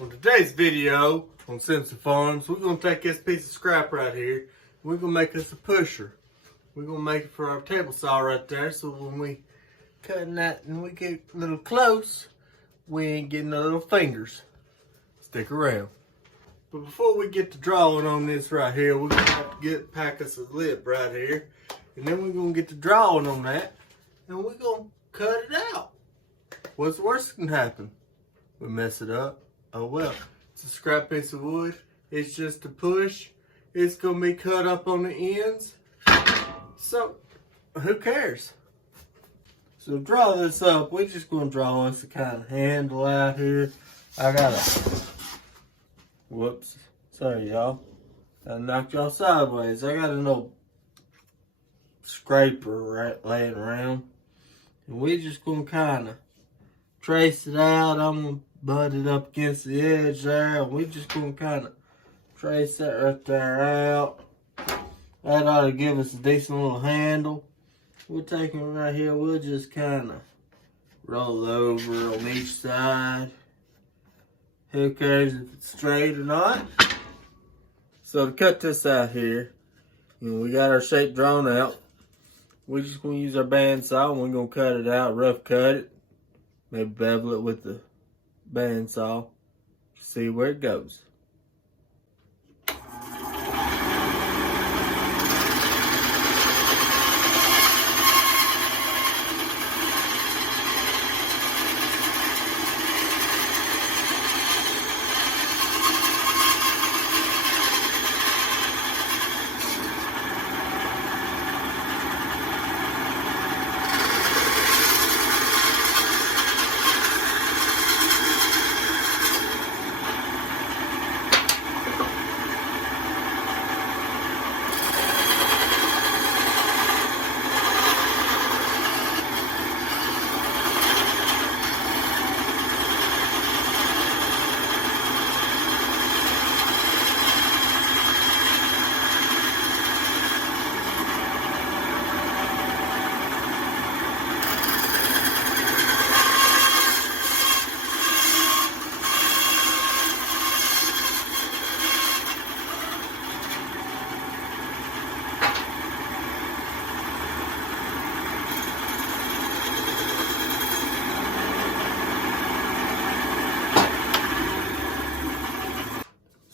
On today's video on Simpson Farms, we're going to take this piece of scrap right here. We're going to make us a pusher. We're going to make it for our table saw right there, so when we cutting that and we get a little close, we ain't getting no little fingers. Stick around. But before we get to drawing on this right here, we're going to have to pack us a lip right here. And then we're going to get to drawing on that, and we're going to cut it out. What's the worst that can happen? We mess it up. Oh well, it's a scrap piece of wood. It's just a push. It's gonna be cut up on the ends. So, who cares? So draw this up. We're just gonna draw us a kind of handle out here. I got a, whoops, sorry y'all. I knocked y'all sideways. I got an old scraper laying around. And we're just gonna kind of trace it out. I'm gonna butt it up against the edge there, and we're just gonna kind of trace that right there out. That ought to give us a decent little handle. We're taking it right here. We'll just kind of roll over on each side. Who cares if it's straight or not? So to cut this out here, we got our shape drawn out. We're just gonna use our bandsaw and we're gonna cut it out, rough cut it. Maybe bevel it with the bandsaw. See where it goes.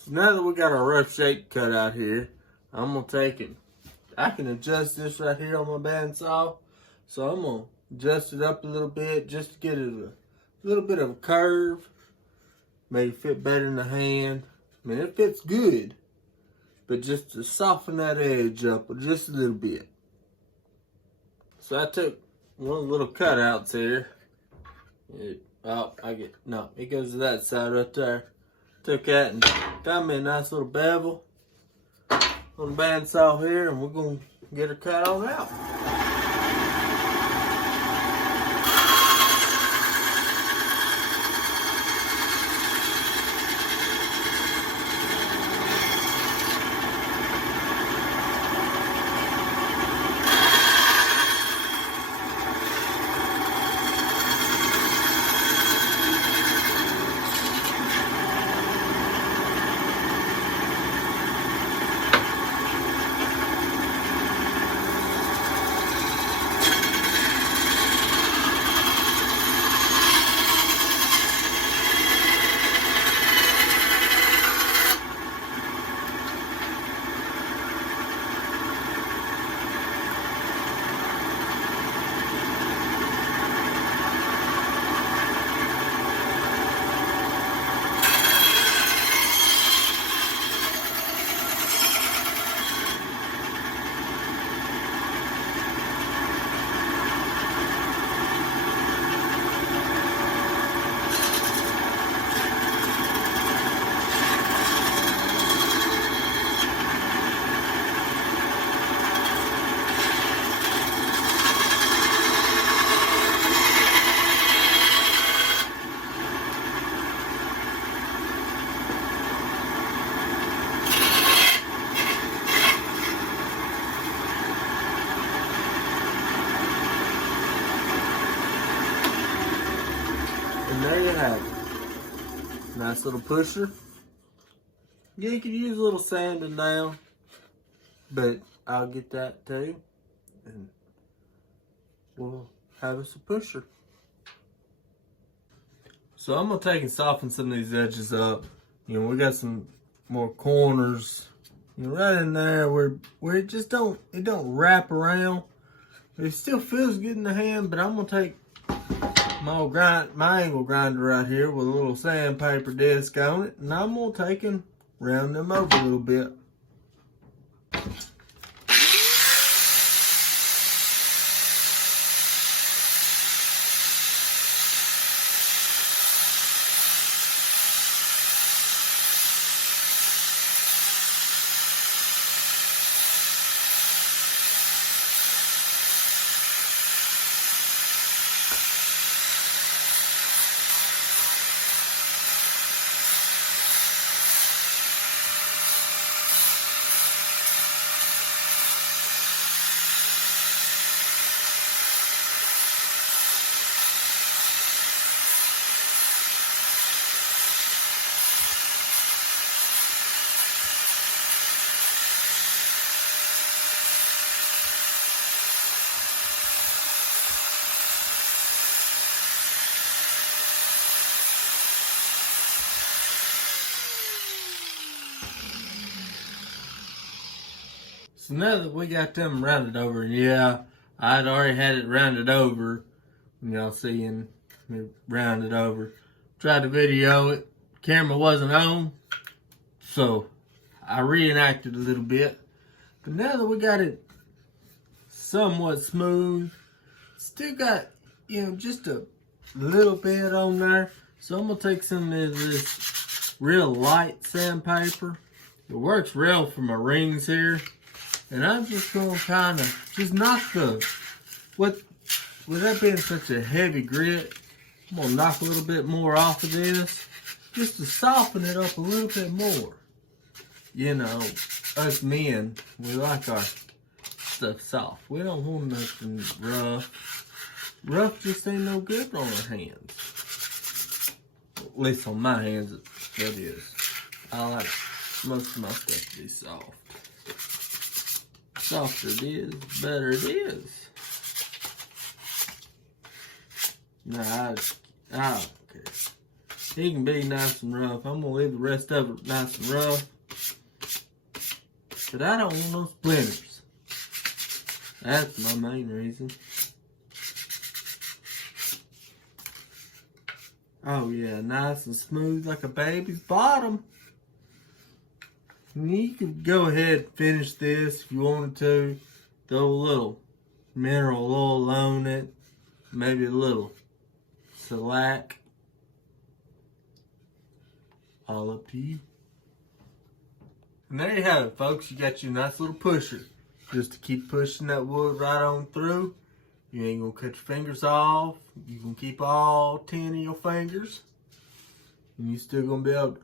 Now that we got our rough shape cut out here, I'm going to take it. I can adjust this right here on my bandsaw. So I'm going to adjust it up a little bit just to get it a little bit of a curve. Make it fit better in the hand. I mean, it fits good. But just to soften that edge up just a little bit. So I took one of the little cutouts here. It goes to that side right there. Took that and found me a nice little bevel on the bandsaw here, and we're going to get her cut on out. nice little pusher. Yeah, you could use a little sanding down, but I'll get that too, and we'll have us a pusher. So I'm gonna take and soften some of these edges up. You know, we got some more corners, you know, right in there where it just don't wrap around. It still feels good in the hand, but I'm gonna take my angle grinder right here with a little sandpaper disc on it, and I'm gonna take and round them over a little bit. So now that we got them rounded over, and yeah, I'd already had it rounded over, y'all seeing me round it over. Tried to video it, camera wasn't on, so I reenacted a little bit. But now that we got it somewhat smooth, still got, you know, just a little bit on there. So I'm gonna take some of this real light sandpaper. It works real for my rings here. And I'm just gonna kind of just knock with that being such a heavy grit, I'm gonna knock a little bit more off of this just to soften it up a little bit more. You know, us men, we like our stuff soft. We don't want nothing rough. Rough just ain't no good on our hands. At least on my hands, that is. I like most of my stuff to be soft. Softer it is, better it is. Nah, I don't care. It can be nice and rough. I'm gonna leave the rest of it nice and rough. But I don't want no splinters. That's my main reason. Oh yeah, nice and smooth like a baby's bottom. You could go ahead and finish this if you wanted to. Throw a little mineral oil on it. Maybe a little shellac. All up to you. And there you have it, folks. You got your nice little pusher. Just to keep pushing that wood right on through. You ain't gonna cut your fingers off. You can keep all 10 of your fingers. And you're still gonna be able to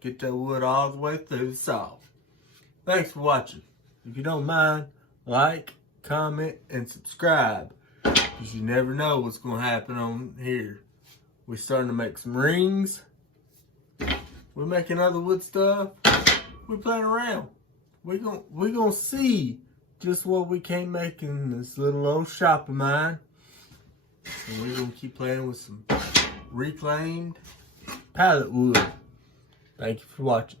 get that wood all the way through the saw. Thanks for watching. If you don't mind, like, comment, and subscribe. Because you never know what's going to happen on here. We're starting to make some rings. We're making other wood stuff. We're playing around. We're gonna see just what we can make in this little old shop of mine. And we're going to keep playing with some reclaimed pallet wood. Thank you for watching.